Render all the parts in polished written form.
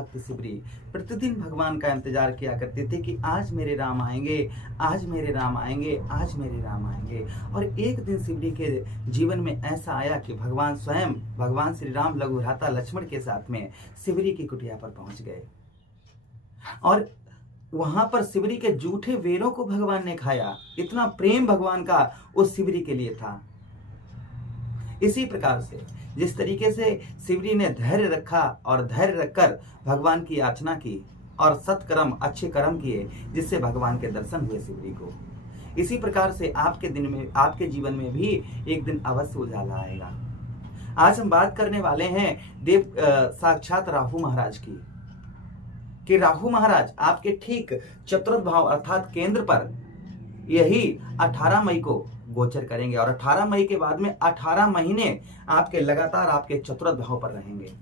भक्त शिवरी प्रतिदिन भगवान का इंतजार किया करते थे कि आज मेरे राम आएंगे, आज मेरे राम आएंगे, आज मेरे राम आएंगे। और एक दिन शिवरी के जीवन में ऐसा आया कि भगवान स्वयं, भगवान श्री राम लघु भ्राता लक्ष्मण के साथ में शिवरी की कुटिया पर पहुंच गए और वहां पर शिवरी के जूठे वेरों को भगवान ने खाया। इतना प्रेम भगवान का उस शिवरी के लिए था। इसी प्रकार से जिस तरीके से शिवरी ने धैर्य रखा और धैर्य रखकर भगवान की याचना की और सत्कर्म अच्छे कर्म किए जिससे भगवान के दर्शन हुए शिवरी को, इसी प्रकार से आपके दिन में, आपके जीवन में भी एक दिन अवश्य उजाला आएगा। आज हम बात करने वाले हैं देव साक्षात राहु महाराज की, कि राहु महाराज आपके ठीक चतुर्थ भाव अर्थात केंद्र पर यही 18 मई को गोचर करेंगे और 18 मई के बाद में 18 महीने आपके लगातार आपके चतुर्थ भाव पर रहेंगे।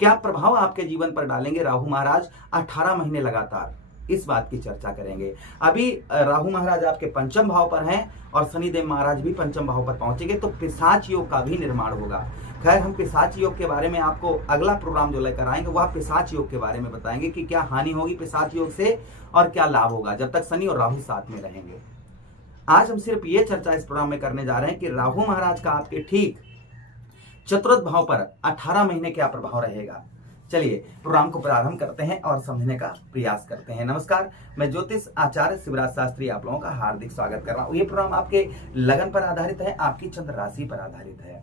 क्या प्रभाव आपके जीवन पर डालेंगे राहु महाराज 18 महीने लगातार, इस बात की चर्चा करेंगे। अभी राहु महाराज आपके पंचम भाव पर हैं और शनिदेव महाराज भी पंचम भाव पर पहुंचेंगे, तो पिशाच योग का भी निर्माण होगा। खैर, हम पिशाच योग के बारे में आपको अगला प्रोग्राम जो लेकर आएंगे वह पिशाच योग के बारे में बताएंगे कि क्या हानि होगी पिशाच योग से और क्या लाभ होगा जब तक शनि और राहु साथ में रहेंगे। आज हम सिर्फ ये चर्चा इस प्रोग्राम में करने जा रहे हैं कि राहु महाराज का आपके ठीक चतुर्थ भाव पर 18 महीने क्या प्रभाव रहेगा। चलिए प्रोग्राम को प्रारंभ करते हैं और समझने का प्रयास करते हैं। नमस्कार, मैं ज्योतिष आचार्य शिवराज शास्त्री आप लोगों का हार्दिक स्वागत कर रहा हूं। ये प्रोग्राम आपके लगन पर आधारित है, आपकी चंद्र राशि पर आधारित है।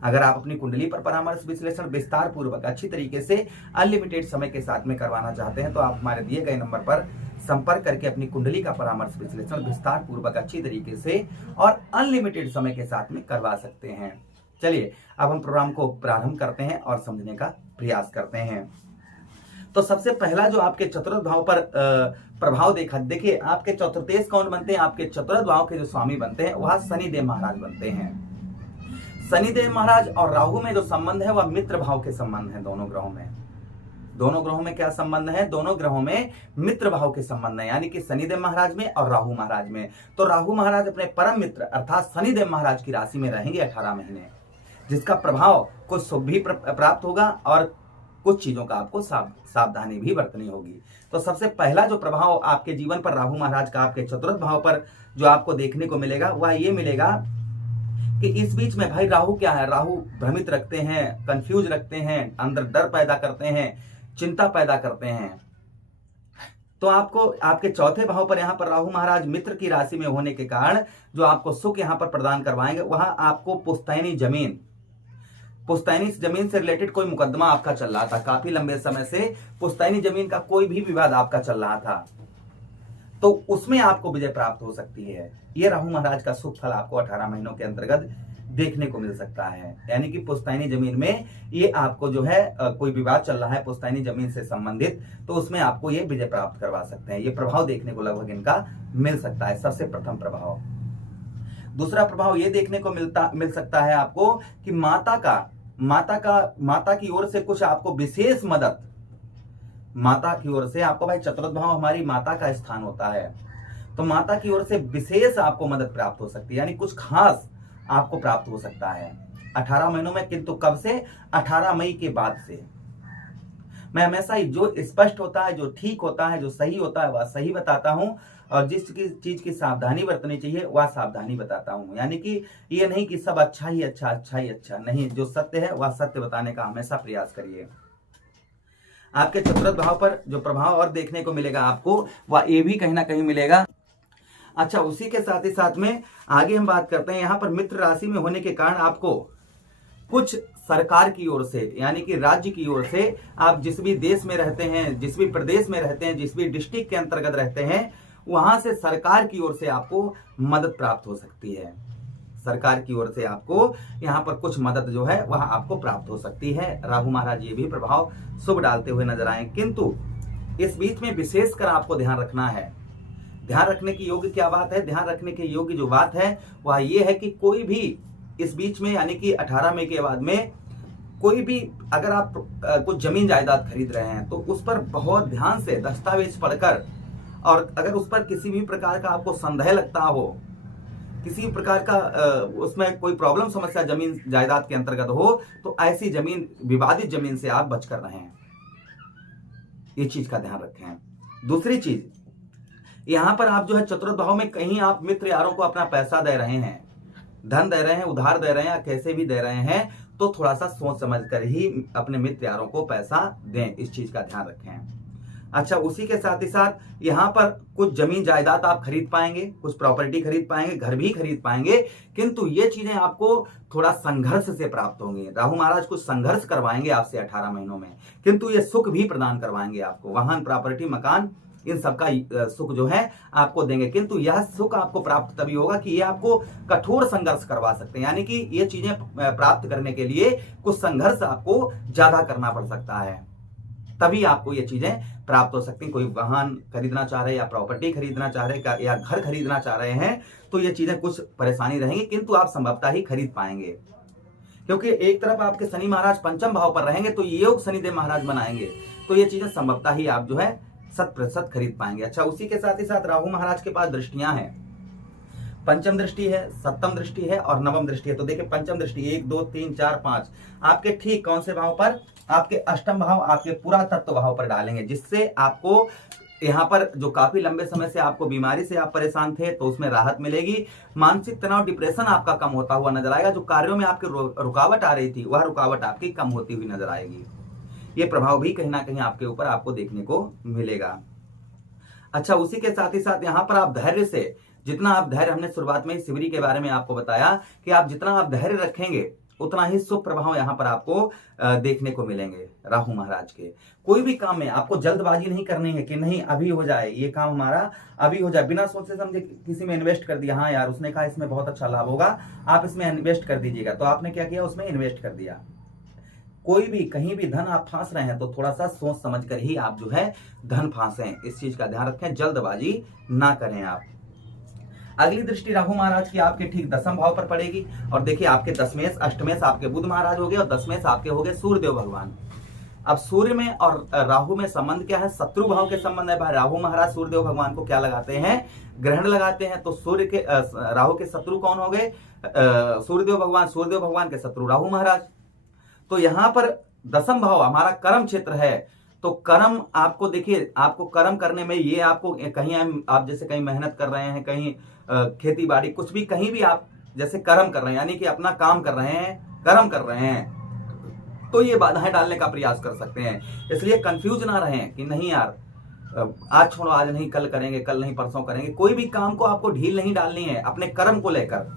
अगर आप अपनी कुंडली पर परामर्श विश्लेषण विस्तार पूर्वक अच्छी तरीके से अनलिमिटेड समय के साथ में करवाना चाहते हैं तो आप हमारे दिए गए नंबर पर संपर्क करके अपनी कुंडली का परामर्श विश्लेषण विस्तार पूर्वक अच्छी तरीके से और अनलिमिटेड समय के साथ में करवा सकते हैं। चलिए अब हम प्रोग्राम को प्रारंभ करते हैं और समझने का प्रयास करते हैं। तो सबसे पहला जो आपके चतुर्थ भाव पर प्रभाव देखिए, आपके चतुर्थेश कौन बनते हैं? आपके चतुर्थ भाव के जो स्वामी बनते हैं वह शनिदेव महाराज बनते हैं। शनिदेव महाराज और राहु में जो संबंध है वह मित्र भाव के संबंध है। दोनों ग्रहों में क्या संबंध है? दोनों ग्रहों में मित्र भाव के संबंध है, यानी कि शनिदेव महाराज में और राहु महाराज में। तो राहु महाराज अपने परम मित्र अर्थात शनिदेव महाराज की राशि में रहेंगे 18 महीने, जिसका प्रभाव कुछ शुभ भी प्राप्त होगा और कुछ चीजों का आपको सावधानी भी बरतनी होगी। तो सबसे पहला जो प्रभाव आपके जीवन पर राहु महाराज का आपके चतुर्थ भाव पर जो आपको देखने को मिलेगा वह ये मिलेगा कि इस बीच में भाई राहु क्या है? राहु भ्रमित रखते हैं, कंफ्यूज रखते हैं, अंदर डर पैदा करते हैं, चिंता पैदा करते हैं। तो आपको आपके चौथे भाव पर यहाँ पर राहु महाराज मित्र की राशि में होने के कारण जो आपको सुख यहाँ पर प्रदान करवाएंगे वह आपको पुश्तैनी जमीन से रिलेटेड कोई मुकदमा आपका चल रहा था, काफी लंबे समय से पुश्तैनी जमीन का कोई भी विवाद आपका चल रहा था, तो उसमें आपको विजय प्राप्त हो सकती है। ये राहु महाराज का शुभ फल आपको 18 महीनों के अंतर्गत देखने को मिल सकता है। यानी कि पुश्तैनी जमीन में ये आपको जो है कोई विवाद चल रहा है पुश्तैनी जमीन से संबंधित, तो उसमें आपको ये विजय प्राप्त करवा सकते हैं। ये प्रभाव देखने को लगभग इनका मिल सकता है, सबसे प्रथम प्रभाव। दूसरा प्रभाव ये देखने को मिल सकता है आपको कि माता की ओर से कुछ आपको विशेष मदद, माता की ओर से आपको, भाई चतुर्थ भाव हमारी माता का स्थान होता है, तो माता की ओर से विशेष आपको मदद प्राप्त हो सकती है, यानी कुछ खास आपको प्राप्त हो सकता है 18 महीनों में। किंतु कब से? 18 मई के बाद से। मैं हमेशा ही जो स्पष्ट होता है, जो ठीक होता है, जो सही होता है वह सही बताता हूं और जिस चीज की सावधानी बरतनी चाहिए वह सावधानी बताता हूं। यानी कि ये नहीं कि सब अच्छा ही अच्छा नहीं, जो सत्य है वह सत्य बताने का हमेशा प्रयास करिए। आपके चतुर्थ भाव पर जो प्रभाव और देखने को मिलेगा आपको वह ये भी कहीं ना कहीं मिलेगा। अच्छा, उसी के साथ ही साथ में आगे हम बात करते हैं, यहाँ पर मित्र राशि में होने के कारण आपको कुछ सरकार की ओर से, यानी कि राज्य की ओर से, आप जिस भी देश में रहते हैं, जिस भी प्रदेश में रहते हैं, जिस भी डिस्ट्रिक्ट के अंतर्गत रहते हैं, वहां से सरकार की ओर से आपको मदद प्राप्त हो सकती है। सरकार की ओर से आपको यहाँ पर कुछ मदद जो है वह आपको प्राप्त हो सकती है। राहु महाराज ये भी प्रभाव शुभ डालते हुए नजर आए, किंतु इस बीच में विशेषकर आपको ध्यान रखना है। ध्यान रखने की योग्य क्या बात है? ध्यान रखने की योग्य जो बात है वह ये है कि कोई भी इस बीच में, यानी कि 18 मई के बाद में कोई भी अगर आप कुछ जमीन जायदाद खरीद रहे हैं तो उस पर बहुत ध्यान से दस्तावेज पढ़कर, और अगर उस पर किसी भी प्रकार का आपको संदेह लगता हो, किसी प्रकार का उसमें कोई प्रॉब्लम समस्या जमीन जायदाद के अंतर्गत हो, तो ऐसी जमीन, विवादित जमीन से आप बचकर रहें। ये चीज का ध्यान रखें। दूसरी चीज, यहां पर आप जो है चतुर्थ भाव में कहीं आप मित्र यारों को अपना पैसा दे रहे हैं, धन दे रहे हैं, उधार दे रहे हैं या कैसे भी दे रहे हैं, तो थोड़ा सा सोच समझ कर ही अपने मित्र यारों को पैसा दें, इस चीज का ध्यान रखें। अच्छा, उसी के साथ ही साथ यहाँ पर कुछ जमीन जायदाद आप खरीद पाएंगे, कुछ प्रॉपर्टी खरीद पाएंगे, घर भी खरीद पाएंगे, किंतु ये चीजें आपको थोड़ा संघर्ष से प्राप्त होंगी। राहु महाराज कुछ संघर्ष करवाएंगे आपसे 18 महीनों में, किंतु ये सुख भी प्रदान करवाएंगे आपको। वाहन, प्रॉपर्टी, मकान, इन सबका सुख जो है आपको देंगे, किंतु यह सुख आपको प्राप्त तभी होगा कि ये आपको कठोर संघर्ष करवा सकते हैं, यानी कि ये चीजें प्राप्त करने के लिए कुछ संघर्ष आपको ज्यादा करना पड़ सकता है, तभी आपको ये चीजें प्राप्त हो सकती हैं। कोई वाहन खरीदना चाह रहे हैं या प्रॉपर्टी खरीदना चाह रहे हैं या घर खरीदना चाह रहे हैं, तो ये चीजें कुछ परेशानी रहेंगी, किंतु आप संभवतः ही खरीद पाएंगे, क्योंकि एक तरफ आपके शनि महाराज पंचम भाव पर रहेंगे तो योग शनिदेव महाराज बनाएंगे, तो ये चीजें संभवतः ही आप जो है 100% खरीद पाएंगे। अच्छा, उसी के साथ ही साथ राहु महाराज के पास दृष्टियां हैं, पंचम दृष्टि है, सप्तम दृष्टि है और नवम दृष्टि है। तो देखिए पंचम दृष्टि 1 2 3 4 5 आपके ठीक कौन से भाव पर, आपके अष्टम भाव, आपके पुरातत्व भाव पर डालेंगे, जिससे आपको यहाँ पर जो काफी लंबे समय से आपको बीमारी से आप परेशान थे तो उसमें राहत मिलेगी। मानसिक तनाव, डिप्रेशन आपका कम होता हुआ नजर आएगा। जो कार्यों में आपकी रुकावट आ रही थी वह रुकावट आपकी कम होती हुई नजर आएगी। ये प्रभाव भी कहीं ना कहीं आपके ऊपर आपको देखने को मिलेगा। अच्छा, उसी के साथ ही साथ यहाँ पर आप धैर्य से, जितना आप धैर्य, हमने शुरुआत में शिवरी के बारे में आपको बताया कि आप जितना आप धैर्य रखेंगे उतना ही शुभ प्रभाव यहाँ पर आपको देखने को मिलेंगे राहु महाराज के। कोई भी काम में आपको जल्दबाजी नहीं करनी है कि नहीं अभी हो जाए, ये काम हमारा अभी हो जाए, बिना सोचे समझे किसी में इन्वेस्ट कर दिया, हाँ यार उसने कहा इसमें बहुत अच्छा लाभ होगा, आप इसमें इन्वेस्ट कर दीजिएगा, तो आपने क्या किया, उसमें इन्वेस्ट कर दिया। कोई भी कहीं भी धन आप फांस रहे हैं तो थोड़ा सा सोच समझ कर ही आप जो है धन फांसें, इस चीज का ध्यान रखें, जल्दबाजी ना करें आप। अगली दृष्टि राहु महाराज की आपके ठीक 10वें भाव पर पड़ेगी, और देखिए आपके 10वें, अष्टमें आपके बुध महाराज हो गए और 10वें आपके हो गए सूर्यदेव भगवान। अब सूर्य में और राहु में संबंध क्या है, शत्रु भाव के संबंध है। भाई राहु महाराज सूर्यदेव भगवान को क्या लगाते हैं, ग्रहण लगाते हैं। तो सूर्य के राहु के शत्रु कौन हो गए, सूर्यदेव भगवान, सूर्यदेव भगवान के शत्रु राहु महाराज। तो यहाँ पर 10वां भाव हमारा कर्म क्षेत्र है, तो कर्म आपको देखिए, आपको कर्म करने में ये आपको कहीं आप जैसे कहीं मेहनत कर रहे हैं, कहीं खेती बाड़ी कुछ भी, कहीं भी आप जैसे कर्म कर रहे हैं, यानी कि अपना काम कर रहे हैं, कर्म कर रहे हैं, तो ये बाधाएं डालने का प्रयास कर सकते हैं। इसलिए कंफ्यूज ना रहें कि नहीं यार आज छोड़ो, आज नहीं कल करेंगे, कल नहीं परसों करेंगे। कोई भी काम को आपको ढील नहीं डालनी है अपने कर्म को लेकर।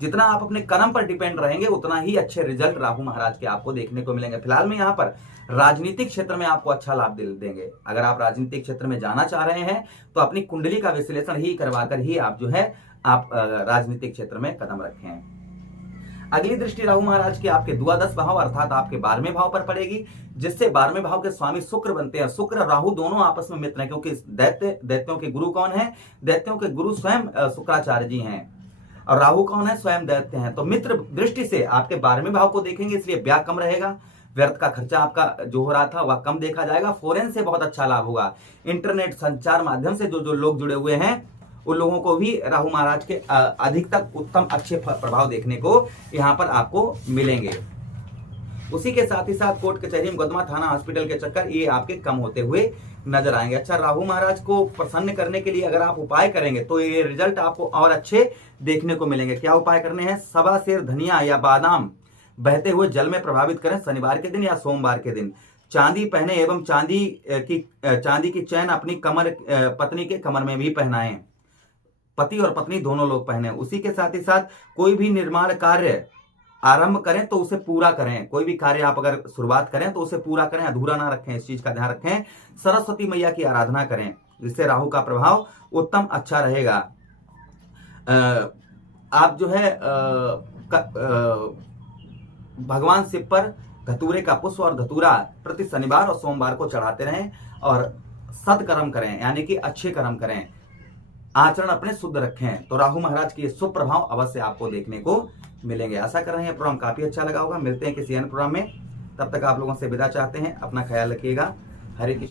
जितना आप अपने कर्म पर डिपेंड रहेंगे उतना ही अच्छे रिजल्ट राहु महाराज के आपको देखने को मिलेंगे। फिलहाल में यहाँ पर राजनीतिक क्षेत्र में आपको अच्छा लाभ देंगे। अगर आप राजनीतिक क्षेत्र में जाना चाह रहे हैं तो अपनी कुंडली का विश्लेषण ही करवाकर ही आप जो है आप राजनीतिक क्षेत्र में कदम रखें। अगली दृष्टि राहु महाराज की आपके द्वादश भाव अर्थात आपके 12वें भाव पर पड़ेगी, जिससे 12वें भाव के स्वामी शुक्र बनते हैं। शुक्र और राहु दोनों आपस में मित्र हैं, क्योंकि दैत्यों के गुरु कौन है, दैत्यों के गुरु स्वयं शुक्राचार्य जी हैं, और राहु कौन है, स्वयं दैत्य हैं। तो मित्र दृष्टि से आपके 12वें भाव को देखेंगे, इसलिए ब्याह कम रहेगा, व्यर्थ का खर्चा आपका जो हो रहा था वह कम देखा जाएगा। फॉरेन से बहुत अच्छा लाभ होगा। इंटरनेट संचार माध्यम से जो लोग जुड़े हुए हैं उन लोगों को भी राहु महाराज के अधिकतम उत्तम अच्छे प्रभाव देखने को यहाँ पर आपको मिलेंगे। उसी के साथ ही साथ कोर्ट कचहरी, मुकदमा, थाना, हॉस्पिटल के चक्कर ये आपके कम होते हुए नजर आएंगे। अच्छा, राहु महाराज को प्रसन्न करने के लिए अगर आप उपाय करेंगे तो ये रिजल्ट आपको और अच्छे देखने को मिलेंगे। क्या उपाय करने हैं, सवा सेर धनिया या बादाम बहते हुए जल में प्रभावित करें शनिवार के दिन या सोमवार के दिन। चांदी पहने एवं चांदी की चैन अपनी कमर, पत्नी के कमर में भी पहनाएं। पति और पत्नी दोनों लोग पहने। उसी के साथ ही साथ कोई भी निर्माण कार्य आरंभ करें तो उसे पूरा करें। कोई भी कार्य आप अगर शुरुआत करें तो उसे पूरा करें, अधूरा ना रखें, इस चीज का ध्यान रखें। सरस्वती मैया की आराधना करें, जिससे राहु का प्रभाव उत्तम अच्छा रहेगा। आप जो है भगवान शिव पर धतूरे का पुष्प और धतूरा प्रति शनिवार और सोमवार को चढ़ाते रहें और सत्कर्म करें, यानी कि अच्छे कर्म करें, आचरण अपने शुद्ध रखें, तो राहु महाराज के शुभ प्रभाव अवश्य आपको देखने को मिलेंगे। आशा कर रहे हैं प्रोग्राम काफी अच्छा लगा होगा। मिलते हैं किसी अन्य प्रोग्राम में, तब तक आप लोगों से विदा चाहते हैं। अपना ख्याल रखिएगा। हरे कृष्ण।